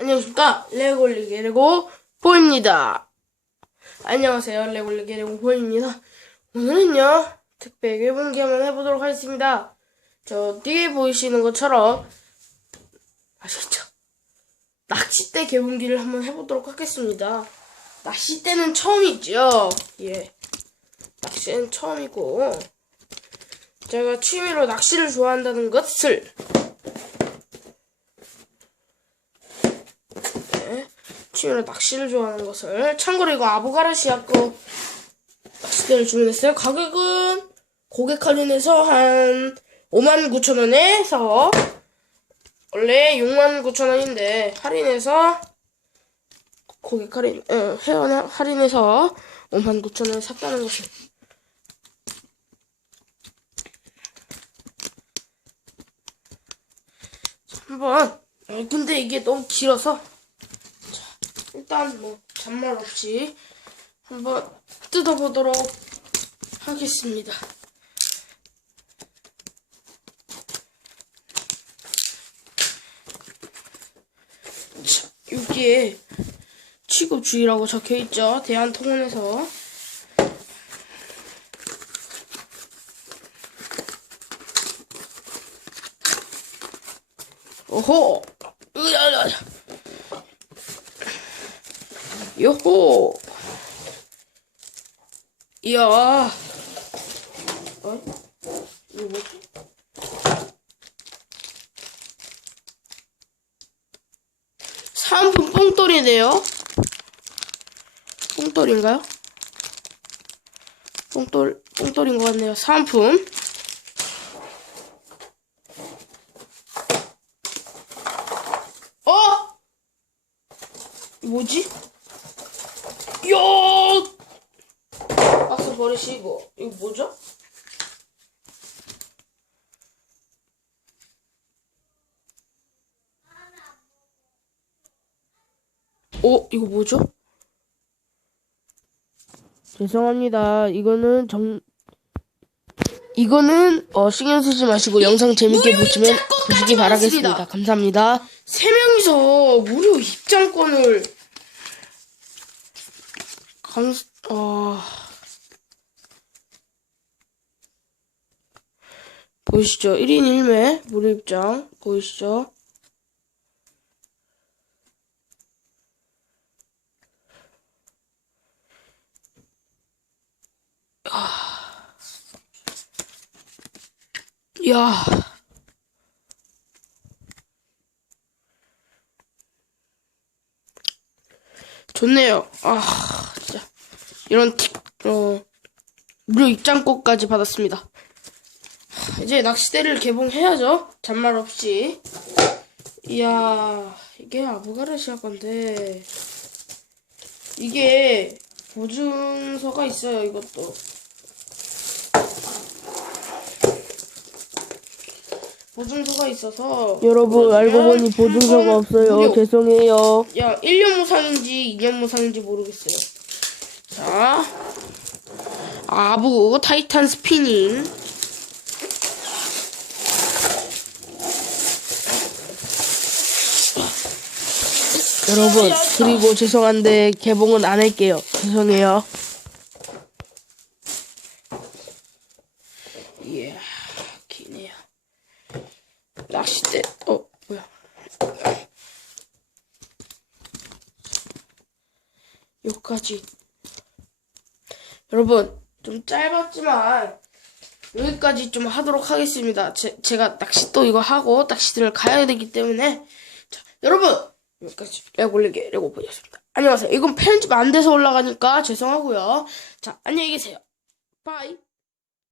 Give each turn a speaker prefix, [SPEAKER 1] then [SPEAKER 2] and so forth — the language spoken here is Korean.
[SPEAKER 1] 안녕하십니까 레골리게 레고 보입니다. 안녕하세요 레골리게 레고 보입니다. 오늘은요 특별 개봉기 한번 해보도록 하겠습니다. 저 뒤에 보이시는 것처럼 아시겠죠? 낚싯대 개봉기를 한번 해보도록 하겠습니다. 낚싯대는 처음이죠. 예, 낚시는 처음이고 제가 취미로 낚시를 좋아한다는 것을 네, 취미로 낚시를 좋아하는 것을. 참고로 이거 아보가라시아 거 낚싯대를 주문했어요. 가격은 고객 할인해서 한 59,000원에서 원래 69,000원인데 할인해서 고객 할인 어, 회원 할인해서 59,000원에 샀다는 것을 한번. 어, 근데 이게 너무 길어서 자, 일단 뭐 잔말 없이 한번 뜯어보도록 하겠습니다. 자, 여기에 취급주의라고 적혀 있죠. 대한통운에서 오호 으야야 요호 이야 어? 이거 뭐지? 사은품 뽕돌이네요 뽕돌인가요? 뽕돌 뽕돌인 것 같네요 사은품 어? 뭐지? 이야! 박스 버리시고 이거 뭐죠? 어? 이거 뭐죠? 죄송합니다. 이거는 정 이거는 어 신경 쓰지 마시고 영상 재밌게 보시면 보시기 바라겠습니다. 감사합니다. 세 명이서 무료 입장권을 감 어... 보이시죠? 1인 1매 무료 입장 보이시죠? 야. 좋네요. 아. 이런 팁, 어, 무료 입장권까지 받았습니다. 하, 이제 낚싯대를 개봉해야죠. 잔말 없이. 이야, 이게 아부가르시아 건데. 이게 보증서가 있어요, 이것도. 보증서가 있어서
[SPEAKER 2] 여러분 알고 보니 보증서가 없어요.
[SPEAKER 1] 무료.
[SPEAKER 2] 죄송해요.
[SPEAKER 1] 야, 1년 무상인지 2년 무상인지 모르겠어요. 자, 아부 타이탄 스피닝.
[SPEAKER 2] 여러분 그리고 죄송한데 개봉은 안 할게요. 죄송해요.
[SPEAKER 1] 이야, 기네요. 낚싯대, 어, 뭐야. 여기까지. 여러분, 좀 짧았지만, 여기까지 좀 하도록 하겠습니다. 제, 제가 낚시 또 이거 하고 낚시들을 가야 되기 때문에. 자, 여러분! 여기까지 레골리게 레고 보였습니다. 안녕하세요. 이건 편집 안 돼서 올라가니까 죄송하고요. 자, 안녕히 계세요. 바이.